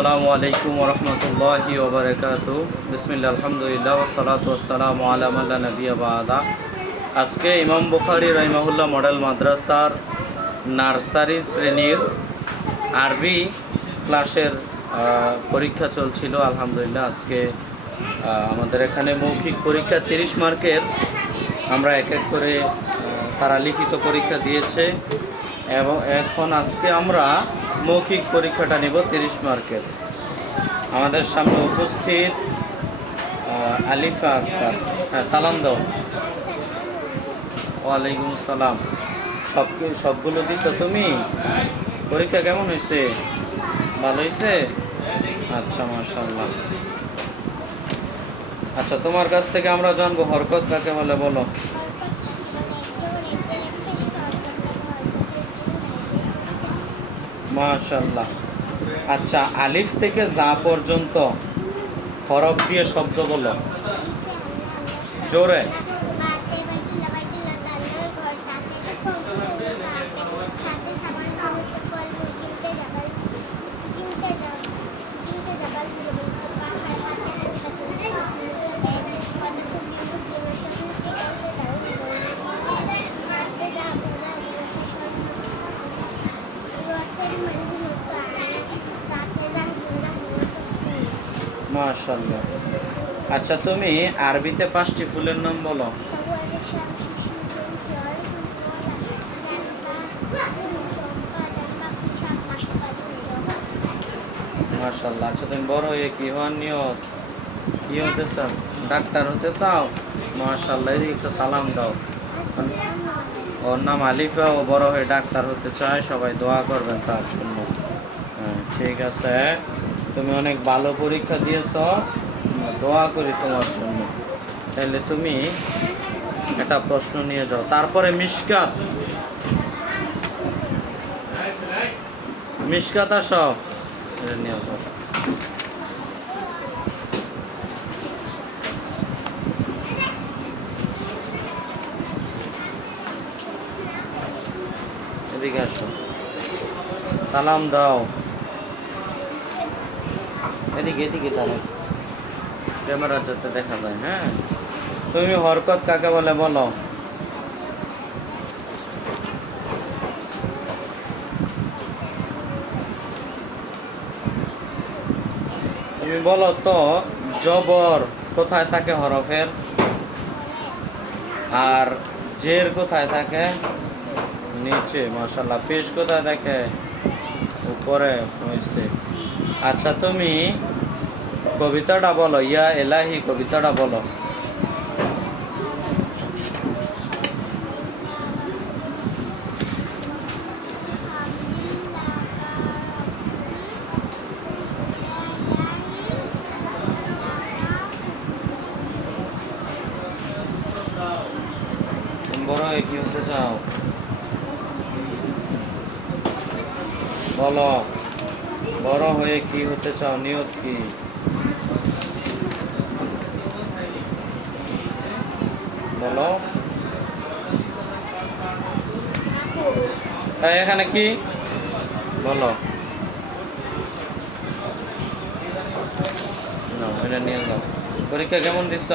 আসসালামু আলাইকুম ওরহমতুল্লাহি ওবরাকাতু। বিসমিল্লাহ, আলহামদুলিল্লাহ, ওয়াসসালাতু ওয়াসসালামু আলা মান লা নাবিয়্যা বা'দা। আজকে ইমাম বুখারী রাহিমাহুল্লাহ মডেল মাদ্রাসার নার্সারি শ্রেণীর আরবি ক্লাসের পরীক্ষা চলছিল। আলহামদুলিল্লাহ আজকে আমাদের এখানে মৌখিক পরীক্ষা 30 মার্কের। আমরা এক এক করে তারা লিখিত পরীক্ষা দিয়েছে এবং এখন আজকে আমরা মৌখিক পরীক্ষাটা নেব 30 মার্কের। আমাদের সামনে উপস্থিত আলিফা আক্তার। হ্যাঁ, সালাম দাও। ওয়ালাইকুম সালাম। সবগুলো দিছো তুমি? পরীক্ষা কেমন হয়েছে? ভালো হয়েছে? আচ্ছা, মাশাআল্লাহ। আচ্ছা, তোমার কাছ থেকে আমরা জানবো হরকত কাকে বলে, বলো। মাশাআল্লাহ। আচ্ছা, আলিফ থেকে যা পর্যন্ত হরফ দিয়ে শব্দ বলো, জোরে। মাশাআল্লাহ। আচ্ছা, তুমি আরবিতে 5টি ফুলের নাম বলো। মাশাআল্লাহ। আচ্ছা, তুমি বড় হয়ে কি হওয়ার নিয়ত? কি হতে চাও? ডাক্তার হতে চাও? মাশাআল্লাহ। এদিকে একটা সালাম দাও। ওর নাম আলিফা, ও বড় হয়ে ডাক্তার হতে চায়, সবাই দোয়া করবেন তার জন্য। হ্যাঁ, ঠিক আছে। তুমি অনেক ভালো পরীক্ষা দিয়েছ, দোয়া করি তোমার জন্য। তাহলে তুমি একটা প্রশ্ন নিয়ে যাও। তারপরে মিশকাত। মিশকাত আসো, নিয়ে যাও। এদিকে আসো, সালাম দাও। এদিকে এদিকে তাহলে ক্যামেরা যাতে দেখা যায়। হ্যাঁ, তুমি হরকত কাকে বলে বলো। তুমি বলো তো, জবর কোথায় থাকে হরফের, আর জের কোথায় থাকে? নিচে। মাশাআল্লাহ। পেশ কোথায় থাকে? উপরে। হয়েছে। আচ্ছা, তুমি কবিতাটা বলো, ইয়া এলাহি কবিতাটা বলো। তুমি বড় হয়ে কি হতে চাও? বলো, বড় হয়ে কি হতে চাও, নিয়ত কি? বলো। এখানে কি বলো? না, এটা নিয়ে যাও। পরীক্ষা কেমন দিচ্ছ?